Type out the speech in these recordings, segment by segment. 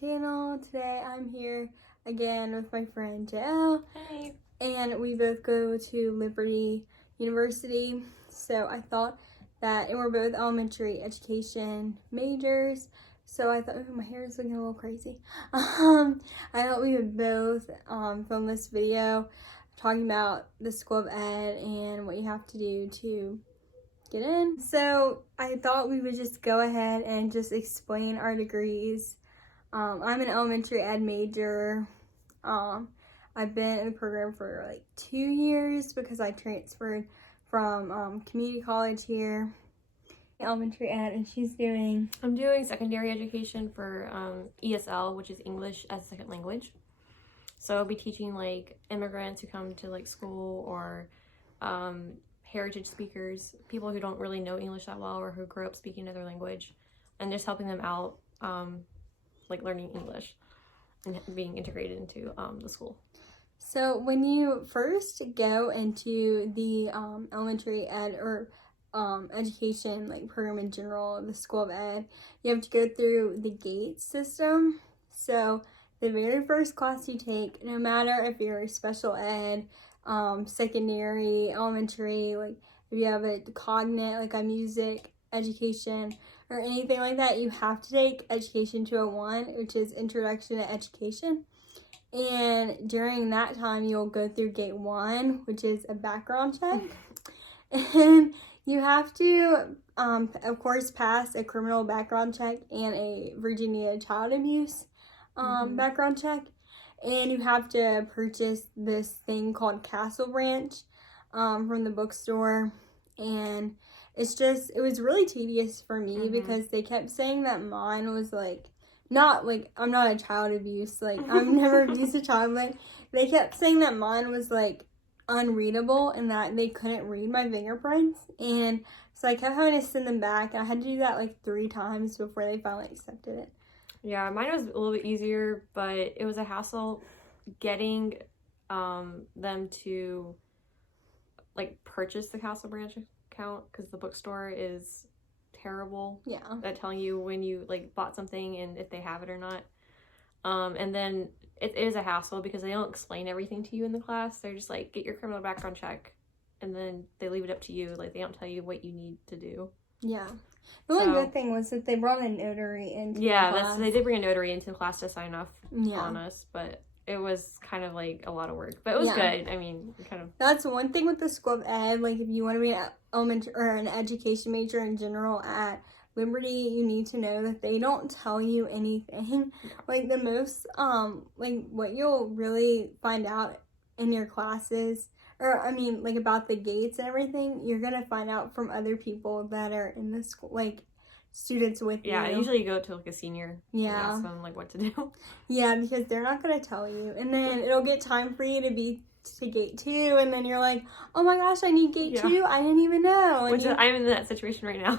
channel. Today I'm here again with my friend Jael. Hey. And we both go to Liberty University. So I thought that, and we're both elementary education majors. So I thought, my hair is looking a little crazy. I thought we would both film this video talking about the School of Ed and what you have to do to get in. So I thought we would just go ahead and just explain our degrees. I'm an elementary ed major. I've been in the program for like 2 years because I transferred from community college here, elementary ed, and I'm doing secondary education for ESL, which is English as a second language. So I'll be teaching like immigrants who come to like school, or heritage speakers, people who don't really know English that well or who grew up speaking another language, and just helping them out like learning English and being integrated into the school. So when you first go into the elementary ed or education like program in general, the School of Ed, you have to go through the GATE system. So the very first class you take, no matter if you're special ed, secondary, elementary, like if you have a cognate, like a music education or anything like that, you have to take Education 201, which is Introduction to Education. And during that time, you'll go through Gate 1, which is a background check. And you have to, of course, pass a criminal background check and a Virginia child abuse background check. And you have to purchase this thing called Castle Branch from the bookstore. And it was really tedious for me because they kept saying that mine was like, not like, I'm not a child abuse, like I've never abused a child, but they kept saying that mine was like unreadable and that they couldn't read my fingerprints. And so I kept having to send them back, and I had to do that like 3 times before they finally accepted it. Yeah, mine was a little bit easier, but it was a hassle getting them to like purchase the Castle Branch account, because the bookstore is terrible at telling you when you like bought something and if they have it or not. And then it is a hassle because they don't explain everything to you in the class. They're just like, get your criminal background check, and then they leave it up to you. Like, they don't tell you what you need to do. Yeah. The only good thing was that they brought a notary into the class. They did bring a notary into the class to sign off on us, but it was kind of like a lot of work, but it was good. I mean, that's one thing with the School of Ed. Like, if you want to be an elementary or an education major in general at Liberty, you need to know that they don't tell you anything. Like, the most like what you'll really find out in your classes, or I mean like about the gates and everything, you're gonna find out from other people that are in the school, like students with you. Yeah, usually you go to like a senior and ask them like what to do. Yeah, because they're not going to tell you. And then it'll get time for you to be to Gate 2, and then you're like, oh my gosh, I need Gate 2. I didn't even know. Which I'm in that situation right now.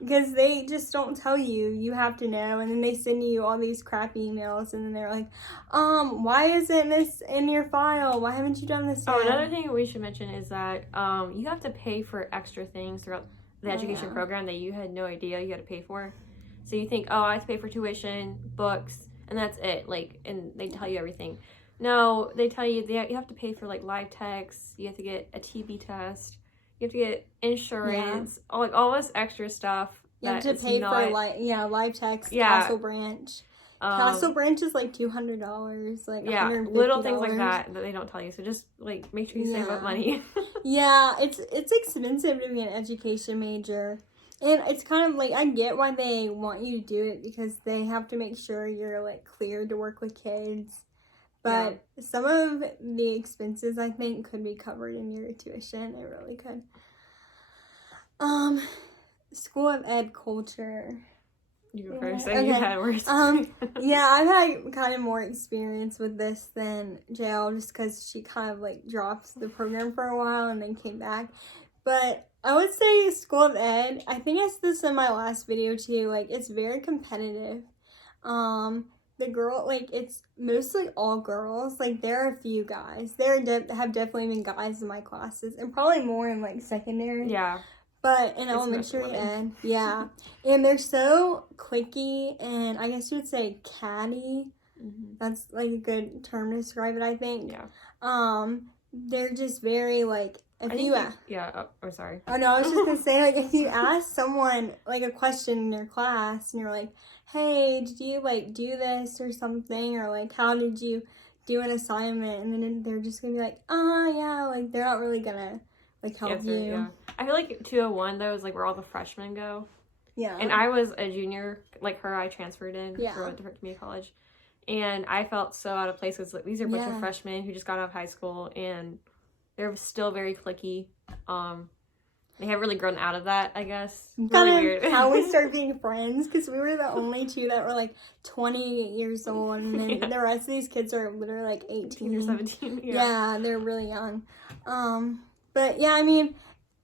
Because they just don't tell you. You have to know. And then they send you all these crap emails, and then they're like, why isn't this in your file? Why haven't you done this yet? Oh, another thing we should mention is that you have to pay for extra things throughout the education program that you had no idea you had to pay for. So you think, I have to pay for tuition, books, and that's it. Like, and they tell you everything. No, they tell you you have to pay for like live text. You have to get a TB test. You have to get insurance. All this extra stuff. You have to pay for live text. Castle Branch. Castle Branch is like $200, like $150. Little things like that they don't tell you. So just like make sure you save up money. It's expensive to be an education major, and it's kind of like, I get why they want you to do it, because they have to make sure you're like cleared to work with kids. But some of the expenses, I think, could be covered in your tuition. It really could. School of Ed culture. You go first. You had worse. I've had kind of more experience with this than Jael, just because she kind of like dropped the program for a while and then came back. But I would say School of Ed, I think I said this in my last video too, like, it's very competitive. The girl, like, it's mostly all girls. Like, there are a few guys. There have definitely been guys in my classes, and probably more in like secondary. Yeah. But in It's elementary mostly ed, yeah. And they're so cliquey and I guess you would say catty. Mm-hmm. That's like a good term to describe it, I think. Yeah. They're just very like if you yeah. Oh, sorry. Oh no, I was just gonna say like if you ask someone like a question in your class and you're like, hey, did you like do this or something, or like how did you do an assignment, and then they're just gonna be like, yeah, like they're not really gonna like help Answer, you. yeah. I feel like 201 though is like where all the freshmen go. Yeah. And I was a junior, like her. I transferred in Yeah. for a different community college, and I felt so out of place because like these are a bunch of freshmen who just got out of high school and they're still very cliquey. They haven't really grown out of that, I guess. Kind Really of weird. how we started being friends, because we were the only two that were like 20 years old, and then the rest of these kids are literally like 18 or 17. Yeah, they're really young. But yeah, I mean,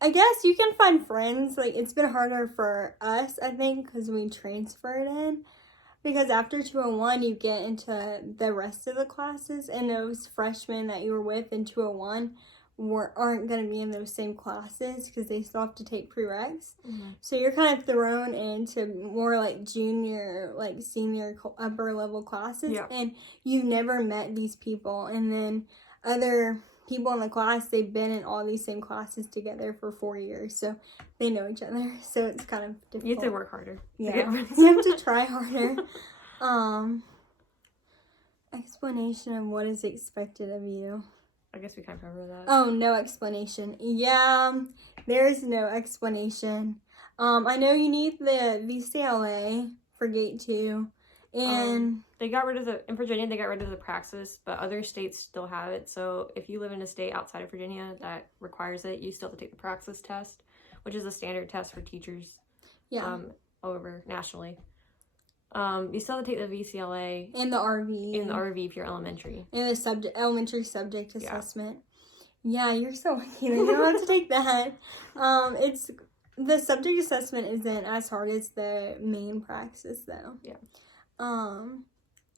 I guess you can find friends. Like, it's been harder for us, I think, because we transferred in. Because after 201, you get into the rest of the classes, and those freshmen that you were with in 201 aren't going to be in those same classes because they still have to take prereqs. Mm-hmm. So you're kind of thrown into more like junior, like senior, upper level classes, and you've never met these people. And then other people in the class, they've been in all these same classes together for 4 years, so they know each other. So it's kind of difficult. You have to work harder. Yeah, you have to try harder. Explanation of what is expected of you. I guess we kind of covered that. Oh, no explanation. Yeah, there's no explanation. I know you need the VCLA for Gate 2, and they got rid of in Virginia, they got rid of the praxis, but other states still have it. So if you live in a state outside of Virginia that requires it, you still have to take the praxis test, which is a standard test for teachers over nationally. You still have to take the VCLA and the RV. In the RV if you're elementary. And the elementary subject assessment. Yeah, you're so lucky that you don't have to take that. It's the subject assessment isn't as hard as the main praxis though. Yeah.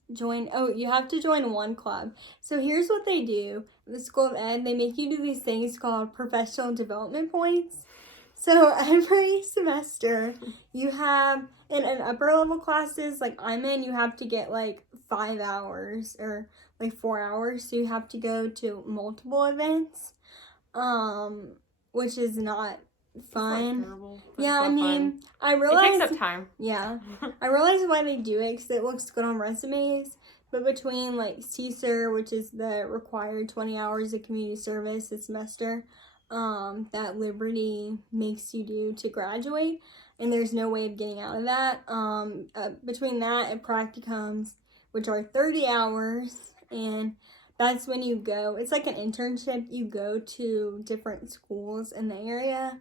You have to join one club. So here's what they do. The School of Ed, they make you do these things called professional development points. So every semester you have, in upper level classes, like I'm in, you have to get like 5 hours or like 4 hours. So you have to go to multiple events, which is not fun. It's terrible, yeah, I mean, fun. I realize it takes up time. Yeah, I realize why they do it because it looks good on resumes. But between like CSER, which is the required 20 hours of community service this semester, that Liberty makes you do to graduate, and there's no way of getting out of that. Between that and practicums, which are 30 hours, and that's when you go. It's like an internship. You go to different schools in the area.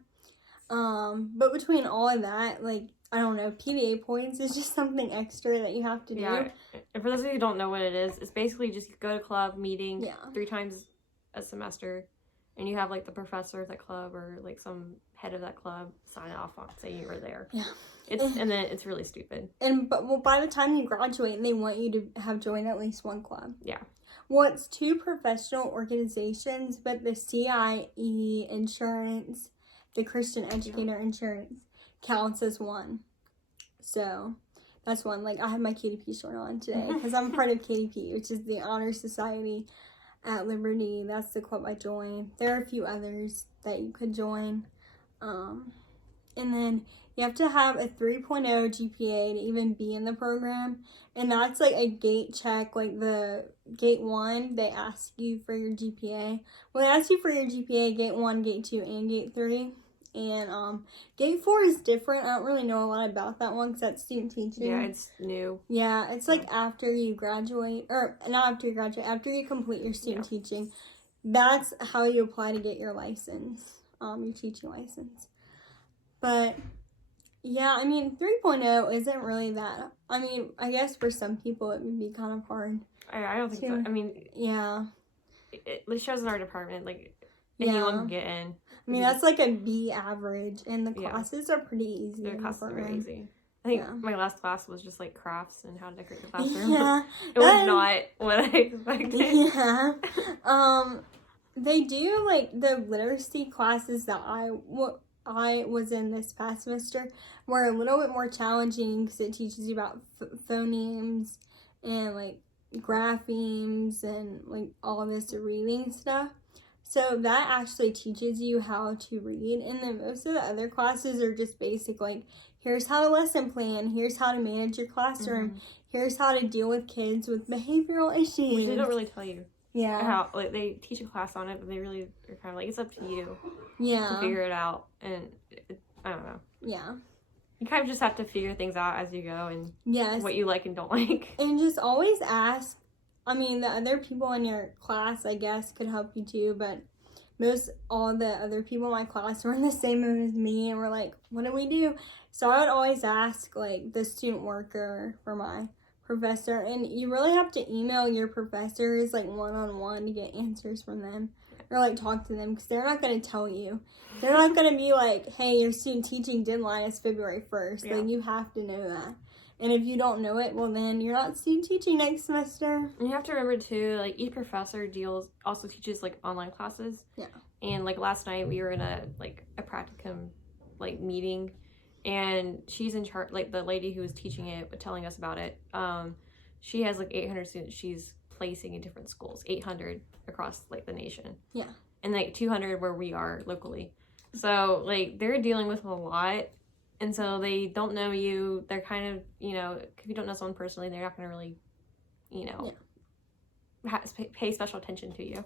But between all of that, like, I don't know, PDA points is just something extra that you have to do. Yeah, and for those of you who don't know what it is, it's basically just go to club meeting 3 times a semester, and you have like the professor of that club or like some head of that club sign off on saying you were there. Yeah. And then it's really stupid. But by the time you graduate, they want you to have joined at least one club. Yeah. Well, it's 2 professional organizations, but the CIE insurance, the Christian Educator Insurance, counts as one. So that's one. Like, I have my KDP shirt on today because I'm part of KDP, which is the Honor Society at Liberty. That's the club I joined. There are a few others that you could join. And then you have to have a 3.0 GPA to even be in the program. And that's like a gate check. Like the Gate 1, they ask you for your GPA. Well, they ask you for your GPA, Gate 1, Gate 2, and Gate 3. And Gate 4 is different. I don't really know a lot about that one because that's student teaching. Yeah, it's new. Yeah, it's like after you graduate, or not after you graduate, after you complete your student teaching. That's how you apply to get your license, your teaching license. But yeah, I mean, 3.0 isn't really that. I mean, I guess for some people it would be kind of hard. I don't think so. I mean, yeah, it shows in our department, like, anyone can get in. I mean, that's like a B average, and the classes are pretty easy. The classes are very easy. I think my last class was just like crafts and how to decorate the classroom. Yeah, it was not what I expected. Yeah, they do like the literacy classes that I was in this past semester were a little bit more challenging because it teaches you about phonemes and like graphemes and like all this reading stuff. So that actually teaches you how to read, and then most of the other classes are just basic, like here's how to lesson plan, here's how to manage your classroom, here's how to deal with kids with behavioral issues. Which they don't really tell you. Yeah. How, like, they teach a class on it, but they really are kind of like, it's up to you Yeah. to figure it out. And I don't know. Yeah. You kind of just have to figure things out as you go and Yes. what you like and don't like. And just always ask. I mean, the other people in your class, I guess, could help you too, but all the other people in my class were in the same mood as me and were like, what do we do? So I would always ask, like, the student worker for my professor, and you really have to email your professors, like, one-on-one to get answers from them, or, like, talk to them, because they're not going to tell you. They're not going to be like, hey, your student teaching deadline is February 1st. Yeah. Like, you have to know that. And if you don't know it, well, then you're not student teaching next semester. And you have to remember, too, like, each professor also teaches, like, online classes. Yeah. And, like, last night we were in a practicum, like, meeting. And she's in charge, like, the lady who was teaching it, telling us about it. She has, like, 800 students she's placing in different schools. 800 across, like, the nation. Yeah. And, like, 200 where we are locally. So, like, they're dealing with a lot. And so they don't know you. They're kind of, you know, if you don't know someone personally, they're not going to really, you know, pay special attention to you.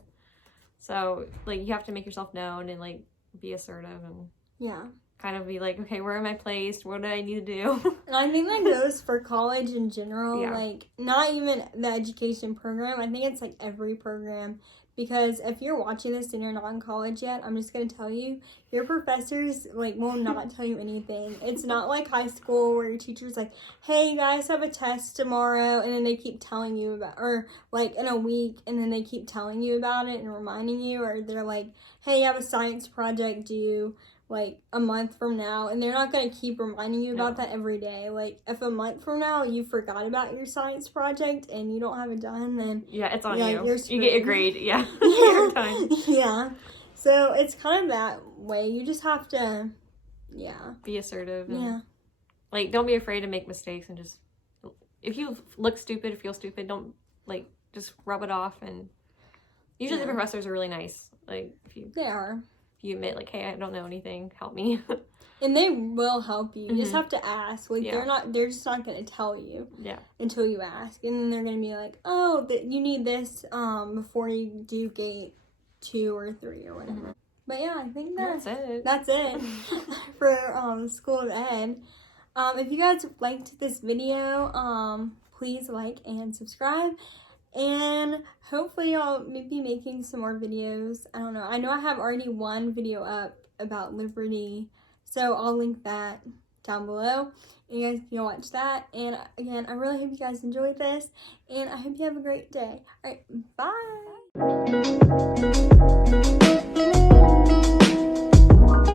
So, like, you have to make yourself known and, like, be assertive and kind of be like, okay, where am I placed? What do I need to do? And I think that goes for college in general. Yeah. Like, not even the education program. I think it's, like, every program. Because if you're watching this and you're not in college yet, I'm just going to tell you, your professors, like, will not tell you anything. It's not like high school where your teacher's like, hey, you guys have a test tomorrow, and then they keep telling you about, or, like, in a week, and then they keep telling you about it and reminding you, or they're like, hey, you have a science project due, like, a month from now, and they're not going to keep reminding you about that every day. Like, if a month from now you forgot about your science project and you don't have it done, then it's on you. You're you get your grade, yeah. Your time. Yeah. So it's kind of that way. You just have to, be assertive. And, yeah. like, don't be afraid to make mistakes, and just, if you look stupid, feel stupid, don't, like, just rub it off. And usually the professors are really nice. Like, They are. You admit, like, hey, I don't know anything, help me. And they will help you. You just have to ask. Like, they're just not going to tell you until you ask. And then they're going to be like, oh, you need this before you do gate 2 or 3 or whatever. But yeah, I think that's it for School of Ed. If you guys liked this video, please like and subscribe. And hopefully I'll be making some more videos. I don't know. I know I have already one video up about Liberty. So I'll link that down below. And you guys can watch that. And again, I really hope you guys enjoyed this. And I hope you have a great day. Alright, bye!